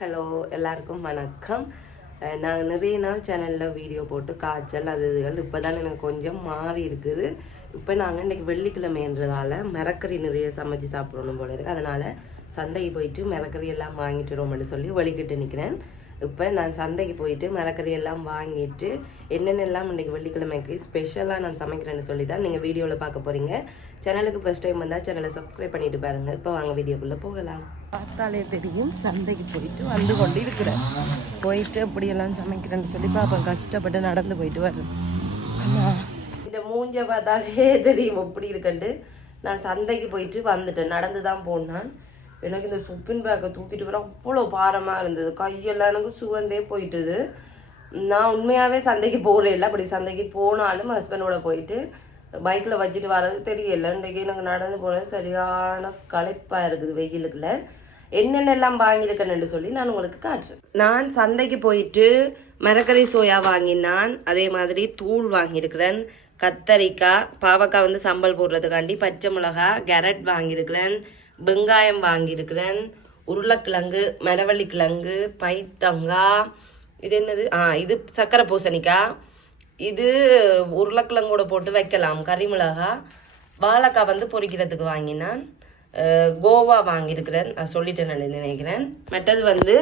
Hello எல்லாருக்கும் வணக்கம். நான் நிறைய நாள் சேனலில் வீடியோ போட்டு காய்ச்சல் அது இதுகள் இப்போ தான் எனக்கு கொஞ்சம் மாறி இருக்குது. இப்போ நாங்கள் இன்றைக்கி வெள்ளிக்கிழமைன்றதால மரக்கறி நிறைய சமைச்சு சாப்பிடணும் போல இருக்குது அதனால் சந்தைக்கு போயிட்டு மரக்கறி எல்லாம் வாங்கிட்டு வரோம்னு சொல்லி வழிகிட்டு நிற்கிறேன் இப்போ நான் சந்தைக்கு போயிட்டு மரக்கறி எல்லாம் வாங்கிட்டு என்னென்னலாம் இன்றைக்கி வெள்ளிக்கிழமைக்கு ஸ்பெஷலாக நான் சமைக்கிறேன்னு சொல்லி தான் நீங்கள் வீடியோவில் பார்க்க போகிறீங்க சேனலுக்கு ஃபஸ்ட் டைம் வந்தால் சேனலை சப்ஸ்கிரைப் பண்ணிட்டு பாருங்கள் இப்போ வாங்க வீடியோக்குள்ளே போகலாம். பார்த்தாலே தெரியும் சந்தைக்கு போயிட்டு வந்து கொண்டு இருக்கிறேன் போயிட்டு அப்படியெல்லாம் சமைக்கிறேன்னு சொல்லி பார்ப்பேன் கஷ்டப்பட்டு நடந்து போயிட்டு வர்றேன். இந்த மூஞ்ச பார்த்தாலே தெரியும் எப்படி இருக்குன்ட்டு. நான் சந்தைக்கு போயிட்டு வந்துட்டேன். நடந்து தான் போனான். எனக்கு இந்த சுப்பின் பேக்கை தூக்கிட்டு வர அவ்வளோ பாரமாக இருந்தது. கையெல்லாம் எனக்கு சுவந்தே போயிட்டுது. நான் உண்மையாகவே சந்தைக்கு போகல இல்லை. அப்படி சந்தைக்கு போனாலும் ஹஸ்பண்டோட போயிட்டு பைக்கில் வச்சுட்டு வர்றது தெரியல. இன்றைக்கி எனக்கு நடந்து போனது சரியான களைப்பாக இருக்குது வெயிலுக்குள்ள. என்னென்னலாம் வாங்கியிருக்கேன்னு சொல்லி நான் உங்களுக்கு காட்டுறேன். நான் சந்தைக்கு போயிட்டு மரக்கறி சோயா வாங்கினான். அதே மாதிரி தூள் வாங்கியிருக்கிறேன். கத்தரிக்காய் பாவக்காய் வந்து சம்பல் போடுறதுக்காண்டி பச்சை மிளகா கேரட் வாங்கியிருக்கிறேன். வெங்காயம் வாங்கியிருக்கிறேன். உருளைக்கிழங்கு மரவள்ளி கிழங்கு பைத்தங்காய் இது என்னது? ஆ இது சக்கரை பூசணிக்காய் இது உருளைக்கிழங்கோட போட்டு வைக்கலாம். கறி மிளகா. வாழைக்காய் வந்து பொரிக்கிறதுக்கு வாங்கினான். கோவா வாங்கியிருக்கிறேன். நான் சொல்லிட்டேன் நான் நினைக்கிறேன். மற்றது வந்து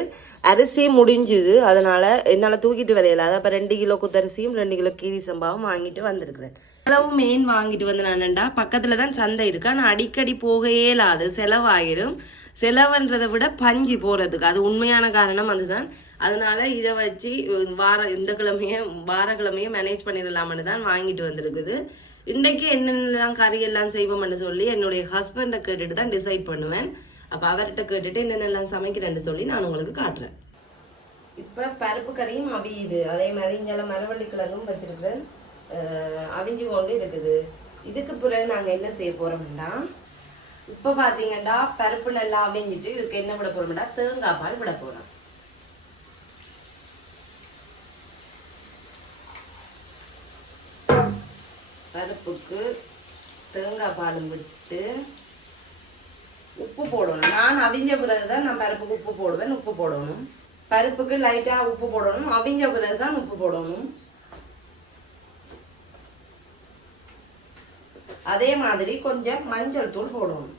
அரிசி முடிஞ்சுது. அதனால் என்னால் தூக்கிட்டு வரையில அதை அப்போ ரெண்டு கிலோ குத்தரிசியும் ரெண்டு கிலோ கீரி சம்பாவும் வாங்கிட்டு வந்திருக்கிறேன். அளவு மெயின் வாங்கிட்டு வந்து நான்டா பக்கத்தில் தான் சந்தை இருக்கு. ஆனால் அடிக்கடி போகவே இல்லாது செலவாயிரும். செலவுன்றதை விட பஞ்சு போகிறதுக்கு அது உண்மையான காரணம் அதுதான். அதனால இதை வச்சு வார இந்த கிழமையை வாரக்கிழமையை மேனேஜ் பண்ணிடலாம்னு தான் வாங்கிட்டு வந்திருக்குது. இன்றைக்கு என்னென்னலாம் கறியெல்லாம் செய்வோம்னு சொல்லி என்னுடைய ஹஸ்பண்டை கேட்டுட்டு தான் டிசைட் பண்ணுவேன். அப்போ அவர்கிட்ட கேட்டுட்டு என்னென்னலாம் சமைக்கிறேன்னு சொல்லி நான் உங்களுக்கு காட்டுறேன். இப்போ பருப்பு கறியும் அவியுது. அதே மாதிரி இங்கே மரவள்ளி கிழங்கும் வச்சிருக்கிறேன். அவிஞ்சு கொண்டு இருக்குது. இதுக்கு பிறகு நாங்கள் என்ன செய்ய போகிறோம்னா இப்போ பார்த்தீங்கன்னா பருப்பு நல்லா அவிஞ்சிட்டு இதுக்கு என்ன விட போகிறோம்னா தேங்காய் பால் விட போகிறோம் பருப்புக்கு தேங்காய் பாலும் விட்டு உப்பு போடணும். நான் அவிஞ்ச பிறகு தான் நான் பருப்புக்கு உப்பு போடுவேன் உப்பு போடணும். பருப்புக்கு லைட்டாக உப்பு போடணும் அவிஞ்ச பிறகு தான் உப்பு போடணும். அதே மாதிரி கொஞ்சம் மஞ்சள் தூள் போடணும்.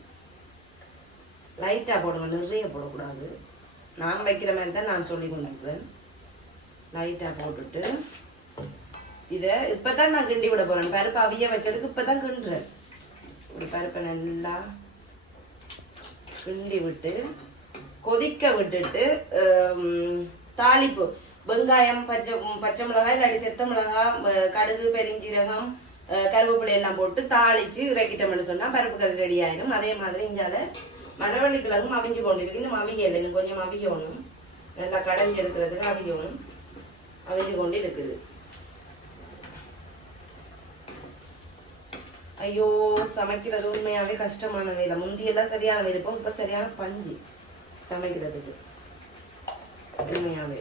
லைட்டாக போடணும் நிறைய போடக்கூடாது. நான் வைக்கிற மாதிரி தான் நான் சொல்லி கொண்டிருக்கிறேன். லைட்டாக போட்டுட்டு இதை இப்போ தான் நான் கிண்டி விட போகிறேன் பருப்பு அவிய வச்சதுக்கு இப்போ தான் கிண்டுறேன். ஒரு பருப்பை நல்லா கிண்டி விட்டு கொதிக்க விட்டுட்டு தாளிப்பு. வெங்காயம் பச்சை பச்சை மிளகாய் இல்லாட்டி செத்த மிளகாய் கடுகு பெருஞ்சீரகம் கருவேப்பிலை எல்லாம் போட்டு தாளிச்சு இறக்கிட்டோம்னு சொன்னால் பருப்பு கறி ரெடி ஆயிடும் அதே மாதிரி இஞ்சால மரவள்ளி கிழங்கும் அவிஞ்சு கொண்டு இருக்கு இன்னும் அவியலை இன்னும் கொஞ்சம் அவியணும். நல்லா கடைஞ்சி எடுக்கிறதுக்கு அவியணும். அவிஞ்சு கொண்டு இருக்குது. ஐயோ சமைக்கிறது உண்மையாகவே கஷ்டமான வேலை. முந்தியெல்லாம் சரியான விருப்பம். இப்போ சரியான பஞ்சு சமைக்கிறதுக்கு. உண்மையாகவே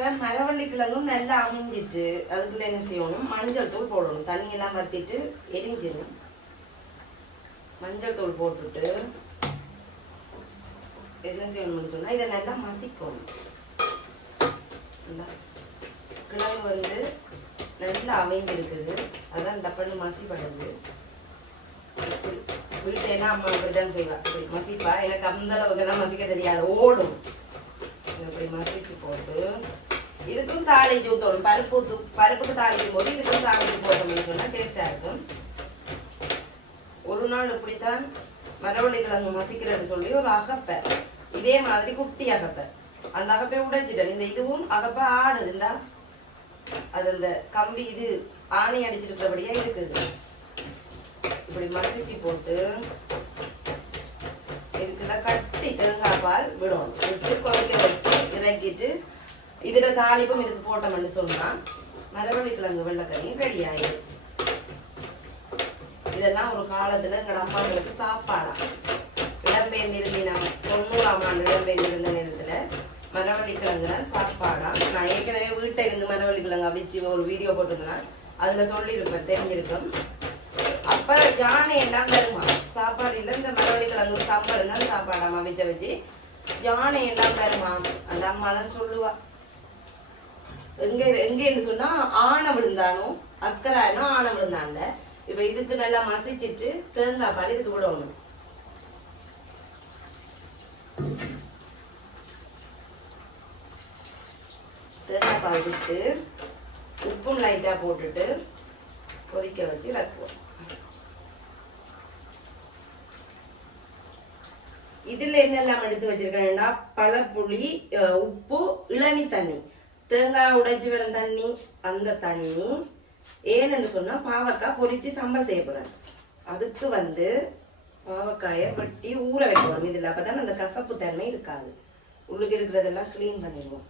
இப்போ மரவள்ளி கிழங்கும் நல்லா அமைஞ்சிட்டு அதுக்குள்ள என்ன செய்யணும்? மஞ்சள் தூள் போடணும். தண்ணியெல்லாம் வத்திட்டு எரிஞ்சிடும் மஞ்சள் தூள் போட்டுட்டு என்ன செய்யணும்னு சொன்னால் இதை நல்லா மசிக்கணும். கிழங்கு வந்து நல்லா அமைஞ்சிருக்குது அதான் டப்பன்னு மசிப்படுது வீட்டில் என்ன அம்மா அப்படிதான் செய்வா. இப்படி மசிப்பா. எனக்கு அந்த அளவுக்கு எல்லாம் மசிக்க தெரியாது. ஓடும். இப்படி மசிச்சு போட்டு இதுக்கும் தாளிச்சு ஊற்றணும் பருப்பு ஊத்து பருப்புக்கு தாளிக்கும் போது இதுக்கும் தாளிச்சு போட்டோம்னு சொன்னால் இருக்கும். ஒரு நாள் இப்படித்தான் மரவள்ளி கிழங்கு மசிக்கிறது சொல்லி ஒரு அகப்பை. இதே மாதிரி குட்டி அகப்பை. அந்த அகப்பை உடைச்சிட்டேன் இந்த இதுவும் அகப்பை ஆடுது. இந்த அது அந்த கம்பி இது ஆணி அடிச்சிருக்கிறபடியா இருக்குது. இப்படி மசிச்சு போட்டு இதுக்குள்ள கட்டி தேங்காய் பால் விடணும். விட்டு கொதிக்க வச்சு இறக்கிட்டு இதுல தாளிப்பும் இதுக்கு போட்டோம்னு சொன்னா மரவள்ளி கிழங்கு வெள்ளைக்கறியும் ரெடி ஆயிடும் இதெல்லாம் ஒரு காலத்துல எங்க அம்மாங்களுக்கு சாப்பாடா இடம்பெயர்ந்திருந்தேன் நான் தொண்ணூறாம் ஆண்டு இடம்பெயர்ந்திருந்த நேரத்துல மரவள்ளி கிழங்கு தான் சாப்பாடா நான் ஏற்கனவே வீட்டை இருந்து மரவள்ளி கிழங்கு அவிச்சு ஒரு வீடியோ போட்டிருந்தேன் அதுல சொல்லியிருப்பேன் தெரிஞ்சிருக்கும் அப்ப யானை எல்லாம் தருமா சாப்பாடு இல்லை இந்த மரவள்ளி கிழங்கு சாப்பாடு தான் சாப்பாடு அம்மா வச்ச வச்சு யானை எல்லாம் தருமா அந்த அம்மா தான் சொல்லுவா எங்க எங்கன்னு சொன்னா ஆணை விழுந்தானோ அக்கராயனோ ஆணை விழுந்தாண்ட இப்ப இதுக்கு நல்லா மசிச்சிட்டு தேங்காய் பால் இதுக்கு விடணும். தேங்காய் பால் விட்டு உப்பும் லைட்டா போட்டுட்டு கொதிக்க வச்சு ரக்குவோம் இதுல என்னெல்லாம் எடுத்து வச்சிருக்கேன்னா பழப்புளி உப்பு இளநி தண்ணி. தேங்காய் உடைஞ்சி வரும் தண்ணி அந்த தண்ணி ஏன்னு சொன்னா பாவக்காய் பொரித்து சம்பல் செய்ய போறேன். அதுக்கு வந்து பாவக்காயை வெட்டி ஊற வைக்கணும் இதுல அப்பதான் அந்த கசப்பு தன்மை இருக்காது. உள்ளுக்கு இருக்கிறதெல்லாம் க்ளீன் பண்ணிடுவோம்.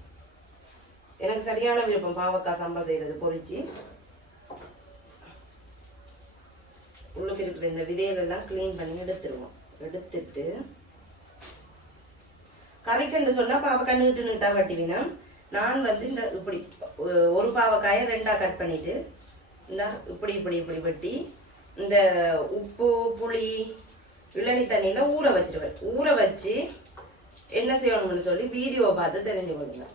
எனக்கு சரியான விருப்பம் பாவக்காய் சம்பல் செய்யறது பொரிச்சு உள்ளுக்கு இருக்கிற இந்த விதையிலெல்லாம் க்ளீன் பண்ணி எடுத்துருவோம். எடுத்துட்டு கறிக்கண்டு சொன்னா பாவக்காய் நீட்டு வட்டி வெட்டிவினா நான் வந்து இந்த இப்படி ஒரு பாவக்காயை ரெண்டாக கட் பண்ணிட்டு இந்த இப்படி இப்படி இப்படி வெட்டி இந்த உப்பு புளி இளநி தண்ணியில் ஊற வச்சிருவேன். ஊற வச்சு என்ன செய்யணும்னு சொல்லி வீடியோ பார்த்து தெரிஞ்சு கொடுங்க.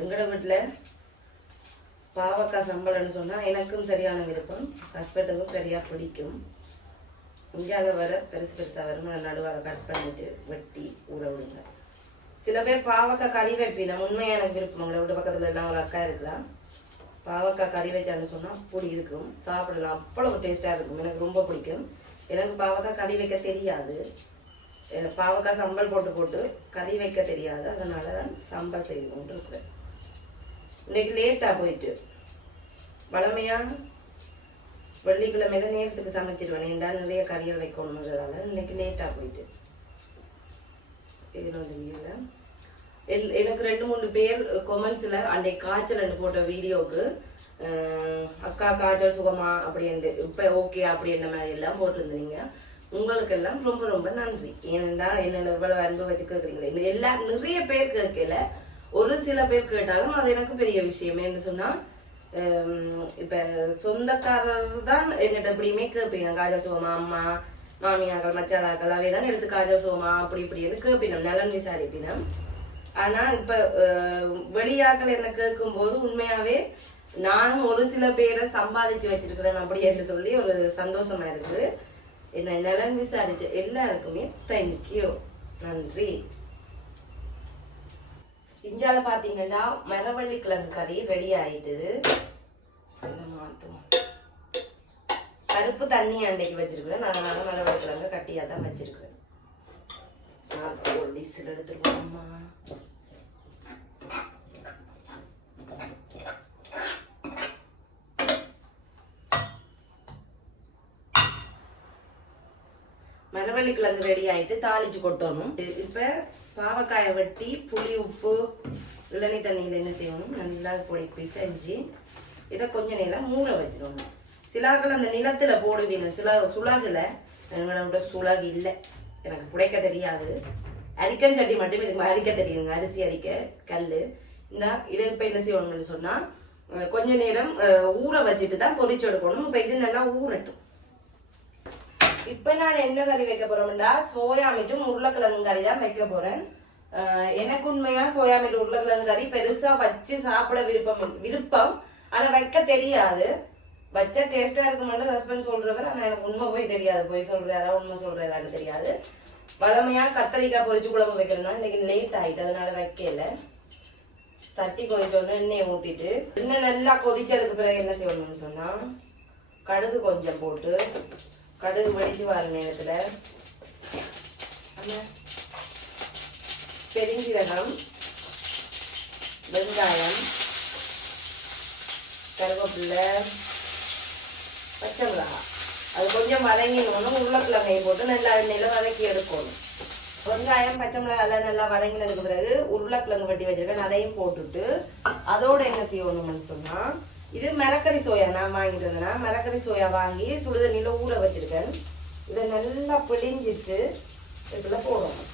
எங்கட வீட்டில் பாவக்காய் சம்பளம்னு சொன்னால் எனக்கும் சரியான விருப்பம் ஹஸ்பண்டுக்கும் சரியாக பிடிக்கும். இந்தியால வர பெருசு பெருசாக வரும் அதை கட் பண்ணிட்டு வெட்டி ஊற விடுங்க. சில பேர் பாவக்காய் கறி வைப்பினா உண்மையாக எனக்கு விருப்பம் உங்களை வீட்டு பக்கத்தில் எல்லாம் ஒரு அக்கா இருக்கலாம் பாவக்காய் கறி வைச்சான்னு சொன்னால் அப்படி இருக்கும். சாப்பிடலாம். அவ்வளவு டேஸ்ட்டாக இருக்கும். எனக்கு ரொம்ப பிடிக்கும். எனக்கு பாவக்காய் கறி வைக்க தெரியாது. பாவக்காய் சம்பல் போட்டு போட்டு கறி வைக்க தெரியாது. அதனால தான் சம்பல் செய்து கொண்டு இருக்கிறேன் இன்னைக்கு லேட்டாக போயிட்டு. வளமையா வெள்ளிக்கிழமையில நேரத்துக்கு சமைச்சிருவேன். ஏன்டா நிறைய கறிகள் வைக்கணுன்றதால இன்னைக்கு லேட்டாக போயிட்டு. இதனோட எல் எனக்கு ரெண்டு மூணு பேர் கொமெண்ட்ஸில் அன்றைக்கு காய்ச்சல் போட்ட வீடியோவுக்கு அக்கா காய்ச்சல் சுகமா அப்படின்ட்டு இப்போ ஓகே அப்படின்ற மாதிரி எல்லாம் போட்டிருந்தீங்க. உங்களுக்கு எல்லாம் ரொம்ப ரொம்ப நன்றி. ஏனெண்டா என்னோட இவ்வளவு அன்பு வச்சு கேட்குறீங்களே. இன்னும் எல்லா நிறைய பேர் கேட்கல. ஒரு சில பேர் கேட்டாலும் அது எனக்கு பெரிய விஷயம் என்ன சொன்னால் இப்போ சொந்தக்காரர் தான் என்கிட்ட எப்படியுமே கேட்பீங்க. காய்ச்சல் சுகமா அம்மா மாமியாக்கள் மச்சாளாக்கள் அவை தான் எடுத்து காஜா சோமா அப்படி இப்படின்னு கேட்பினோம் நலன் விசாரிப்பினம் ஆனா இப்ப அஹ், வெளியாக்கள் என்ன கேட்கும் போது உண்மையாவே நானும் ஒரு சில பேரை சம்பாதிச்சு வச்சிருக்கிறேன் அப்படி என்று சொல்லி ஒரு சந்தோஷமா இருக்கு. என்ன நலன் விசாரிச்ச எல்லாருக்குமே தேங்க்யூ நன்றி. இஞ்சால பாத்தீங்கன்னா மரவள்ளி கிழங்கு கறி ரெடி ஆயிட்டுது. இதை மாத்துவோம். பருப்பு தண்ணி அன்னைக்கு வச்சிருக்கிறேன். அதனால மரவள்ளி கிழங்கு கட்டியாக தான் வச்சிருக்கிறேன். நான் ஒரு டிஸ்ஸில் எடுத்துருவோம்மா மரவள்ளி கிழங்கு ரெடி ஆயிட்டு தாளிச்சு கொட்டணும். இப்போ இப்ப பாவக்காயை வெட்டி புளி உப்பு இளநீ தண்ணியில் என்ன செய்யணும்? நல்லா பொடி பிசைஞ்சு இதை கொஞ்ச நேரம் மூளை வச்சிடணும். சிலாக்கள் அந்த நிலத்துல போடுவீங்க. சில சுலகுல? எங்களோட சுலகு இல்லை. எனக்கு புடைக்க தெரியாது. அரிக்கஞ்சட்டி மட்டும் இதுக்கு அரிக்க தெரியுங்க. அரிசி அரிக்க கல் இந்த இதை இப்போ என்ன செய்யணும்னு சொன்னால் கொஞ்ச நேரம் ஊற வச்சுட்டு தான் பொரிச்சு எடுக்கணும். இப்போ இது நல்லா ஊறட்டும். இப்போ நான் என்ன கறி வைக்க போறோம்டா? சோயா மீட்டும் உருளைக்கிழங்கு கறி தான் வைக்க போறேன். எனக்கு உண்மையாக சோயா மீட்டு உருளைக்கிழங்கு கறி பெருசாக வச்சு சாப்பிட விருப்பம் விருப்பம். ஆனால் வைக்க தெரியாது. வச்சா டேஸ்டா இருக்குமென்று ஹஸ்பண்ட் சொல்றவர் ஆனா எனக்கு உண்மை போய் தெரியாது. போய் சொல்றாரா உண்மை சொல்றாரான்னு தெரியாது. வளமையா கத்தரிக்காய் பொரிச்சு குழம்பு வைக்கிறதுனா இன்னைக்கு லேட் ஆயிட்டு அதனால வைக்கல. சட்டி கொதிச்சோடனே எண்ணெயை ஊற்றிட்டு எண்ணெய் நல்லா கொதிச்சதுக்கு பிறகு என்ன செய்யணும்னு சொன்னால் கடுகு கொஞ்சம் போட்டு கடுகு வெடிச்சு வர நேரத்தில் பெருஞ்சீரகம் வெங்காயம் கருவேப்பிலை பச்சை மிளகாய் அது கொஞ்சம் வதங்கினோன்னு உருளைக்கிழங்கையை போட்டு நல்லா நிலம் வதக்கி எடுக்கணும். வெங்காயம் பச்சை மிளகாய் எல்லாம் நல்லா வதங்கினதுக்கு பிறகு உருளைக்கிழங்கு வெட்டி வச்சிருக்கேன். அதையும் போட்டுட்டு அதோட என்ன செய்யணும்னு சொன்னால் இது மிரக்கறி சோயா நான் வாங்கிட்டு வந்தேன்னா மிரக்கறி சோயா வாங்கி சுடுதண்ணியில் ஊற வச்சுருக்கேன். இதை நல்லா பிழிஞ்சிட்டு இதில் போடணும்.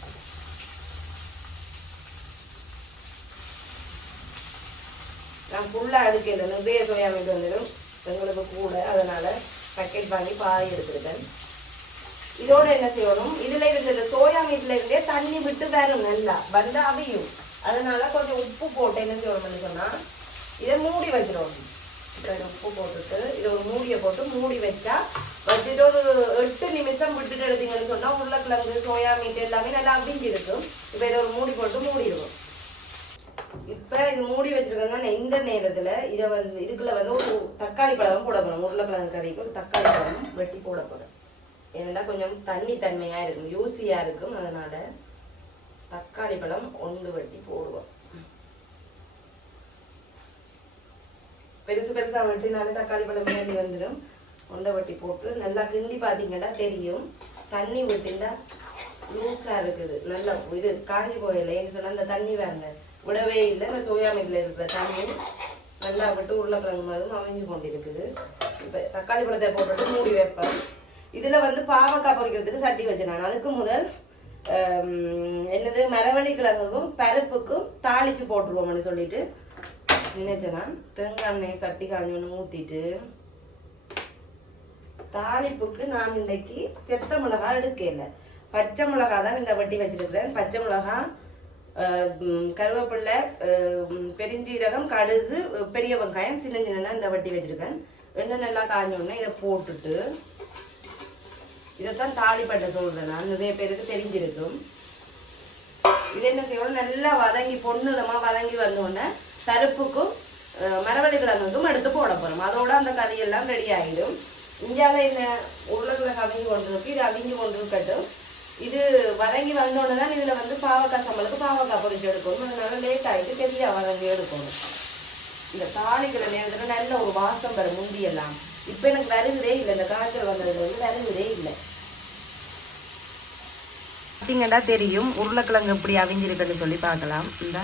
நான் ஃபுல்லாக அடுக்கல நிறைய சோயா மீட் வந்துடும். எங்களுக்கு கூட அதனால பேக்கெட் வாங்கி பாதி எடுத்துருக்கேன் இதோட என்ன செய்யணும்? இதுல இருந்தது சோயா மீட்ல இருந்தே தண்ணி விட்டு வரும் நல்லா வந்து அவியும் அதனால கொஞ்சம் உப்பு போட்டு என்ன செய்யணும்னு சொன்னா இதை மூடி வச்சிடணும். உப்பு போட்டுட்டு இதை ஒரு மூடியை போட்டு மூடி வச்சா வச்சுட்டு ஒரு எட்டு நிமிஷம் விட்டுட்டு எடுத்தீங்கன்னு சொன்னா உருளைக்கிழங்கு சோயா மீட் எல்லாமே நல்லா அவிஞ்சிருக்கும். இப்ப இதை ஒரு மூடி போட்டு மூடிடுவோம். இப்ப இது மூடி வச்சிருக்காங்க இந்த நேரத்துல இத வந்து இதுக்குள்ள வந்து ஒரு தக்காளி பழமும் போட போறோம். உருளைக்கிழங்கு கறிக்கு ஒரு தக்காளி பழம் வெட்டி போட போகிறேன் ஏன்னா கொஞ்சம் தண்ணி தன்மையா இருக்கும் யூசியா இருக்கும். அதனால தக்காளி பழம் ஒன்று வெட்டி போடுவோம். பெருசு பெருசா வெட்டினாலே தக்காளி பழம் வேண்டி வந்துடும் ஒண்டை வெட்டி போட்டு நல்லா கிண்டி பார்த்தீங்கன்னா தெரியும். தண்ணி விட்டுண்டா லூஸாக இருக்குது. நல்லா இது காஞ்சி போயில ஏன்னு அந்த தண்ணி வாங்க விடவே இல்லை இந்த சோயா மீட்ல இருக்கிற தண்ணி நல்லா விட்டு உருளைக்கிழங்கு மாதிரி அமைஞ்சு கொண்டு இருக்குது இப்போ தக்காளி பழத்தை போட்டுட்டு மூடி வைப்பேன். இதில் வந்து பாவக்காய் பொறிக்கிறதுக்கு சட்டி வச்சேன் நான். அதுக்கு முதல் என்னது மரவள்ளி கிழங்குக்கும் பருப்புக்கும் தாளிச்சு போட்டுருவோம்னு சொல்லிட்டு நினைச்சேன்னா தேங்காய் எண்ணெய் சட்டி ஒன்று ஊற்றிட்டு தாளிப்புக்கு நான் இன்றைக்கி செத்த மிளகா எடுக்கல. பச்சை மிளகா தான் இந்த வட்டி வச்சிருக்கிறேன். பச்சை மிளகாய் கருவேப்பிள்ளை பெருஞ்சீரகம் கடுகு பெரிய வெங்காயம் சின்ன சின்ன இந்த வட்டி வச்சிருக்கேன். வெண்ணெய் நல்லா காஞ்சோடனே இதை போட்டுட்டு இதைத்தான் தாளிப்பட்ட சொல்கிறேன் நான். நிறைய பேருக்கு தெரிஞ்சிருக்கும். இது என்ன செய்யணும்? நல்லா வதங்கி பொண்ணுதமாக வதங்கி வந்த உடனே அஹ், மரவள்ளி கிழங்குக்கும் எடுத்து போட போகிறோம் அதோட அந்த கதையெல்லாம் ரெடி ஆகிடும். இந்தியால என்ன உருளைக்கிழங்கு அவிஞ்சு கொண்டு இருக்கு இது அவிஞ்சு கொண்டு இருக்கட்டும் இது வதங்கி வந்தோடனே தான் இதில் வந்து பாவக்காய் சம்பளுக்கு பாவக்காய் பொரிச்சு எடுக்கணும். அதனால லேட் ஆயிட்டு பெரிய வதங்கி எடுக்கணும். இந்த தாளிக்கிற நேரத்தில் நல்ல ஒரு வாசம் வரும் முந்தியெல்லாம். இப்போ எனக்கு வருகிறே இல்லை. இந்த காய்ச்சல் வந்ததுல வந்து வருகிறே இல்லை. பார்த்தீங்கன்னா தெரியும் உருளைக்கிழங்கு எப்படி அவிஞ்சிருக்குன்னு சொல்லி பார்க்கலாம். இந்த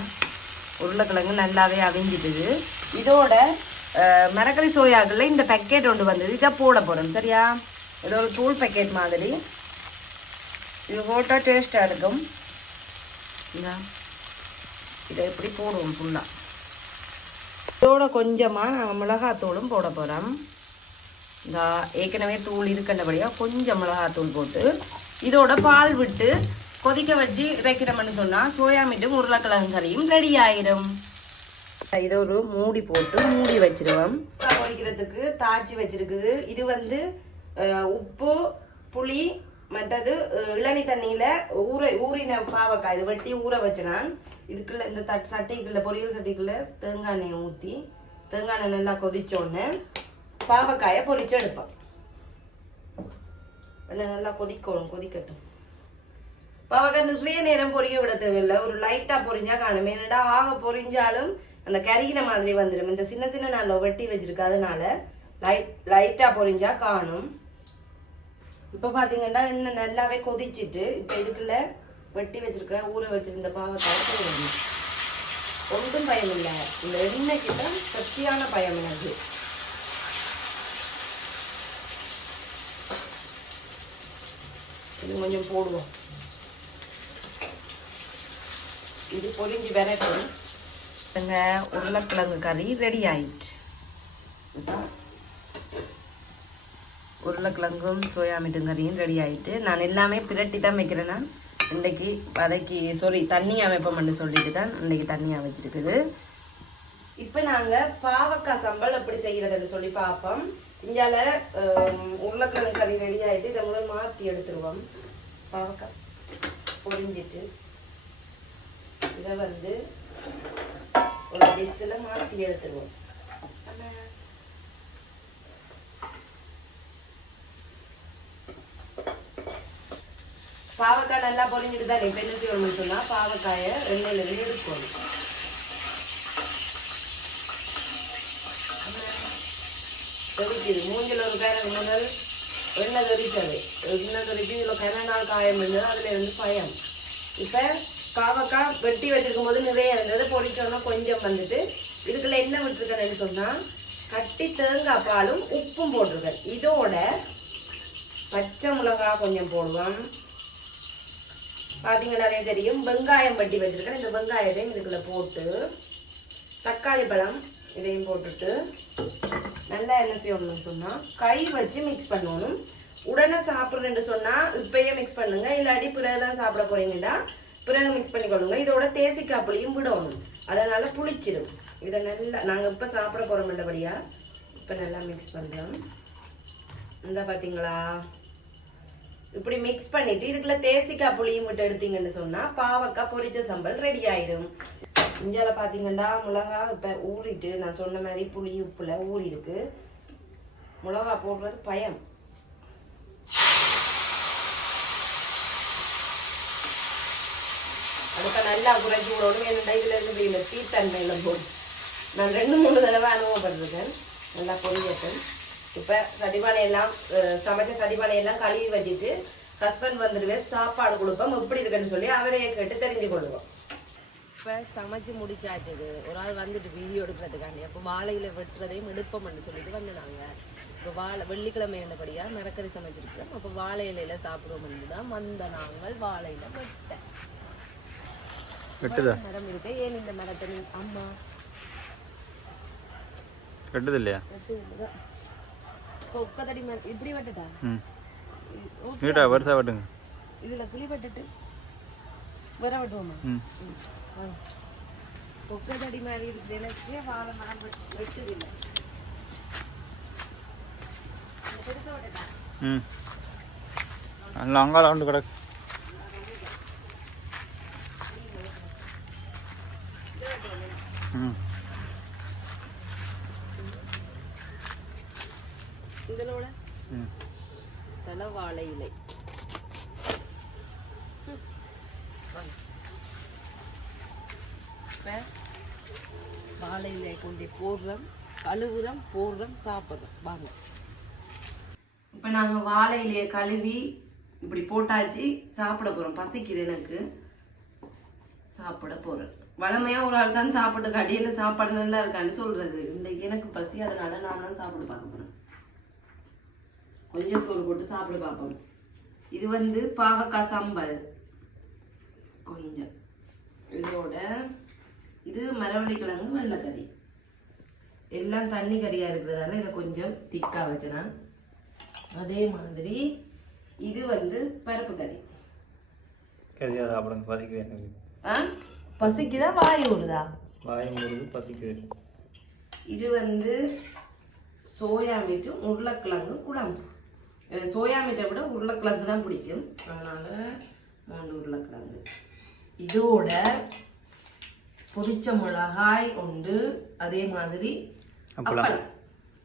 உருளைக்கிழங்கு நல்லாவே அவிஞ்சிட்டுது இதோட மரக்கறி சோயாக்கில் இந்த பேக்கெட் ஒன்று வந்தது. இதை போட போகிறோம் சரியா? இது ஒரு தூள் பேக்கெட் மாதிரி. இது போட்டால் டேஸ்ட்டாக இருக்கும். இந்த இதை இப்படி போடுவோம் ஃபுல்லாக இதோட கொஞ்சமாக நாங்கள் மிளகாத்தூளும் போட போகிறோம் இந்த ஏற்கனவே தூள் இருக்கின்றபடியாக கொஞ்சம் மிளகாத்தூள் போட்டு இதோட பால் விட்டு கொதிக்க வச்சு இறைக்கிறோம்னு சொன்னால் சோயா மீட்டும் உருளைக்கிழங்கு கறியும் ரெடி ஆயிரும். இதை ஒரு மூடி போட்டு மூடி வச்சிருவோம். பொரிக்கிறதுக்கு தாச்சி வச்சிருக்குது. இது வந்து உப்பு புளி மற்றது இளநி தண்ணியில் ஊற ஊறின பாவக்காய் இது வெட்டி ஊற வச்சு இதுக்குள்ள இந்த தட் சட்டிக்குள்ள பொரியல் சட்டிக்குள்ள தேங்காய் எண்ணெயை ஊற்றி தேங்காய் எண்ணெய் நல்லா கொதிச்சோடனே பாவக்காயை பொரிச்சு எடுப்பேன் எண்ணெய் நல்லா கொதிக்கணும் கொதிக்கட்டும். பாவக்காய் நிறைய நேரம் பொரிய விட தேவையில்லை. ஒரு லைட்டாக பொரிஞ்சா காணும். ஏன்னா ஆக பொரிஞ்சாலும் அந்த கரிகிற மாதிரி வந்துடும் இந்த சின்ன சின்ன நான் வெட்டி வச்சிருக்கு அதனால லைட் லைட்டாக பொரிஞ்சா காணும். இப்ப பாத்தீங்கன்னா எண்ணெய் நல்லாவே கொதிச்சிட்டு இப்ப இதுக்குள்ள வெட்டி வச்சிருக்க ஊற வச்சிருந்த பாவக்காய் போடணும் ஒன்றும் பயம் இல்லை. இந்த எண்ணெய்க்கு தான் சக்தியான பயம் எனக்கு. இது கொஞ்சம் போடுவோம். இது பொரிஞ்சு விரட்டும். உருளைக்கிழங்கு கறி ரெடி ஆயிடுச்சு உருளைக்கிழங்கும் சோயா மீட்டும் கறியும் ரெடி ஆகிட்டு நான் எல்லாமே பிரட்டி தான் வைக்கிறேன்னா இன்றைக்கி வதக்கி சாரி தண்ணியாக அமைப்போம்னு சொல்லிட்டு தான் இன்றைக்கி தண்ணியாக வச்சிருக்குது இப்போ நாங்கள் பாவக்காய் சம்பல் எப்படி செய்கிறதுன்னு சொல்லி பார்ப்போம். இங்கால உருளைக்கிழங்கு கறி ரெடி ஆகிட்டு இதை முதல் மாற்றி எடுத்துருவோம். பாவக்காய் பொரிஞ்சிட்டு இதை வந்து ஒரு டிஷ்ஷில் மாற்றி எடுத்துருவோம். பாவக்காய் நல்லா பொரிஞ்சிட்டு தான் இப்போ என்ன செய்யணும்னு சொன்னால் பாவக்காயை எண்ணெயிலேருந்து எடுக்கணும் தெரிக்குது மூஞ்சில் ஒரு கரை முதல் எண்ணெய் தெறிச்சது எண்ணெய் தெறிச்சு இதில் கரை நாள் காயம் இருந்தது அதில் இருந்து பயம். இப்போ பாவக்காய் வெட்டி வச்சிருக்கும் போது நிறைய இருந்தது. பொடிச்சோன்னா கொஞ்சம் வந்துட்டு இதுக்குள்ள என்ன விட்டுருக்கேன்னு சொன்னால் கட்டி தேங்காய் பாலும் உப்பும் போட்டிருக்கேன். இதோட பச்சை மிளகாய் கொஞ்சம் போடுவேன் பார்த்தீங்கன்னாலே தெரியும். வெங்காயம் வட்டி வச்சுருக்கேன் இந்த வெங்காயத்தையும் இதுக்குள்ள போட்டு தக்காளி பழம் இதையும் போட்டுட்டு நல்லா என்ன செய்யணும்னு சொன்னால் கை வச்சு மிக்ஸ் பண்ணணும். உடனே சாப்பிட்றேன்னு சொன்னால் இப்பயே மிக்ஸ் பண்ணுங்க. இல்லாட்டி பிறகுதான் சாப்பிட போறீங்கன்னா பிறகு மிக்ஸ் பண்ணிக்கொள்ளுங்க இதோட தேசிக்காய் புளியும் விடணும். அதனால் புளிச்சிடும். இதை நல்லா நாங்கள் இப்போ சாப்பிட போகிறோம் போறோம்ன்றபடியா இப்போ நல்லா மிக்ஸ் பண்ணுறோம் இந்த பார்த்தீங்களா இப்படி மிக்ஸ் பண்ணிட்டு இதுக்குள்ள தேசிக்காய் புளியும் விட்டு எடுத்தீங்கன்னு சொன்னா பாவக்காய் பொரிச்ச சம்பல் ரெடி ஆயிடும். இஞ்சால பாத்தீங்கன்னா மிளகா இப்ப ஊறிட்டு நான் சொன்ன மாதிரி புளி உப்புல ஊறி இருக்கு மிளகா போடுறது பயம். அதுக்கு நல்லா குறைச்சி விடணும். என்னடா இதுல இருந்து இப்படி இந்த தீத்தன்மையில போடும் நான் ரெண்டு மூணு தடவை அனுபவப்பட்டிருக்கேன். நல்லா பொரியட்டும். இப்ப அஹ், சமைச்ச சடிபானை எல்லாம் கழுவி வச்சுட்டு ஹஸ்பண்ட் வந்துடுவேன் சாப்பாடு கொடுப்போம் எப்படி இருக்குன்னு சொல்லி அவரையே கேட்டு தெரிஞ்சு கொள்வோம். இப்போ சமைச்சு முடிச்சாச்சுது ஒரு ஆள் வந்துட்டு வீடியோ எடுக்கிறதுக்காண்டி. அப்போ வாழையில வெட்டுறதையும் எடுப்போம்னு சொல்லிட்டு வந்தாங்க இப்போ வாழை வெள்ளிக்கிழமை என்னபடியாக மரக்கறி சமைச்சிருக்கிறோம். அப்போ வாழை இலையில சாப்பிடுவோம்னு தான் வந்த நாங்கள் வாழையில வெட்ட வெட்டுதா? மரம் இருக்கு. ஏன் இந்த மரத்தை அம்மா. வெட்டுது இல்லையா? வெட்டு வெட்டுட்டா ம். ஓ, நீட்டா வருஷா வெட்டுங்க. இதுல புளி வெட்டுட்டு வர வெட்டுவோமா? ஒக்கதடி இருக்குது எனக்கு வாழை மரம் வெட்டு- வெட்டுதில்லை. பெருசா வெட்டட்டா ம். நல்லா அங்கால வந்து கிடக்கு ம் இதனோட ம் தலை வாழை இலை ம். வாங்க. இப்போ வாழை இலை கொண்டு போடுறோம் கழுவுறோம் போடுறோம் சாப்பிட்றோம். வாங்க. இப்போ நாங்கள் வாழை இலையை கழுவி இப்படி போட்டாச்சு சாப்பிட போகிறோம் பசிக்குது எனக்கு. சாப்பிட போகிறேன் வளமையாக ஒரு ஆள் தான் சாப்பிட்டு கடியில் சாப்பாடு நல்லா இருக்கான்னு சொல்கிறது இந்த எனக்கு பசி அதனால நான் தான் சாப்பிட்டு பார்க்க போகிறேன் கொஞ்சம் சோறு போட்டு சாப்பிட பார்ப்போம். இது வந்து பாவக்காய் சாம்பல் கொஞ்சம். இதோட இது மரவள்ளி கிழங்கு வெள்ளைக்கறி. எல்லாம் தண்ணி கறியாக இருக்கிறதால இதை கொஞ்சம் திக்காக வச்சுனேன் அதே மாதிரி இது வந்து பருப்பு கறி. கறியாக சாப்பிடுங்க எனக்கு ஆ? பசிக்குதா வாய் விடுதா வாய் முழுது பசிக்குது. இது வந்து சோயா மீட்டு உருளைக்கிழங்கு குழம்பு. சோயா மீட்டை விட உருளைக்கிழங்கு தான் பிடிக்கும். அதனால மூன்று உருளைக்கிழங்கு. இதோட பொரிச்ச மிளகாய் உண்டு அதே மாதிரி அப்பளம்.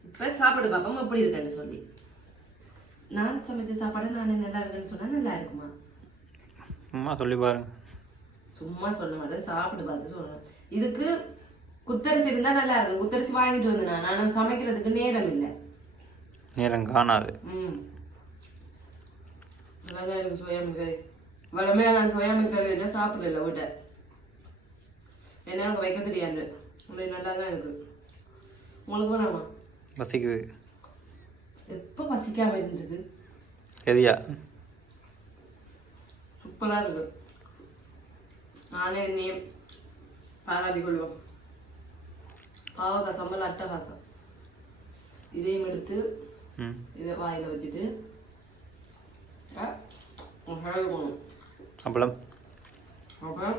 இப்போ சாப்பாடு பார்ப்போம் எப்படி இருக்குன்னு சொல்லி. நான் சமைச்ச சாப்பாடு நான் நல்லா இருக்குன்னு சொன்னா நல்லா இருக்குமா? அம்மா சொல்லி பாருங்க. சும்மா சொல்ல மாட்டேன் சாப்பிட்டு பார்த்து சொல்றேன். இதுக்கு குத்தரிசி இருந்தா நல்லா இருக்கு குத்தரிசி வாங்கிட்டு வந்து நான் சமைக்கிறதுக்கு நேரம் இல்லை. நேரம் காணாது. ம். நல்லாதான் இருக்கு மீன் வளமையாக நான் சோயா மீன் கறி வச்சா சாப்பிடல விட்ட. என்ன எனக்கு வைக்க தெரியாது. அப்படி நல்லா தான் இருக்கு. உங்களுக்கு வேணாமா பசிக்குது. எப்போ பசிக்காம இருந்துருக்கு? கதியா? சூப்பராக இருக்கு. நானே என்னையும் பாராட்டி கொள்வோம். பாவக்காய் சம்பல் அட்டகாசம். இதையும் எடுத்து இதை வாயில் வச்சுட்டு போகணும். அப்பளம் அப்புறம்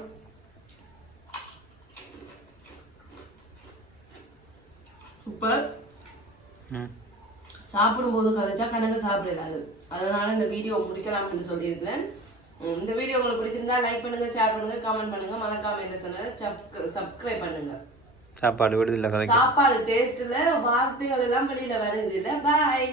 சூப்பர். சாப்பிடும்போது கதைச்சா கணக்கு சாப்பிடலாது அதனால இந்த வீடியோ முடிக்கலாம்னு சொல்லியிருக்கிறேன். இந்த வீடியோ உங்களுக்கு பிடிச்சிருந்தா லைக் பண்ணுங்க ஷேர் பண்ணுங்க கமெண்ட் பண்ணுங்க. மறக்காம என்ன சொன்ன சப்ஸ்கிரைப் பண்ணுங்க. சாப்பாடு விடுதில்லை சாப்பாடு டேஸ்ட்ல வார்த்தைகள் எல்லாம் வெளியில வருது இல்ல பாய்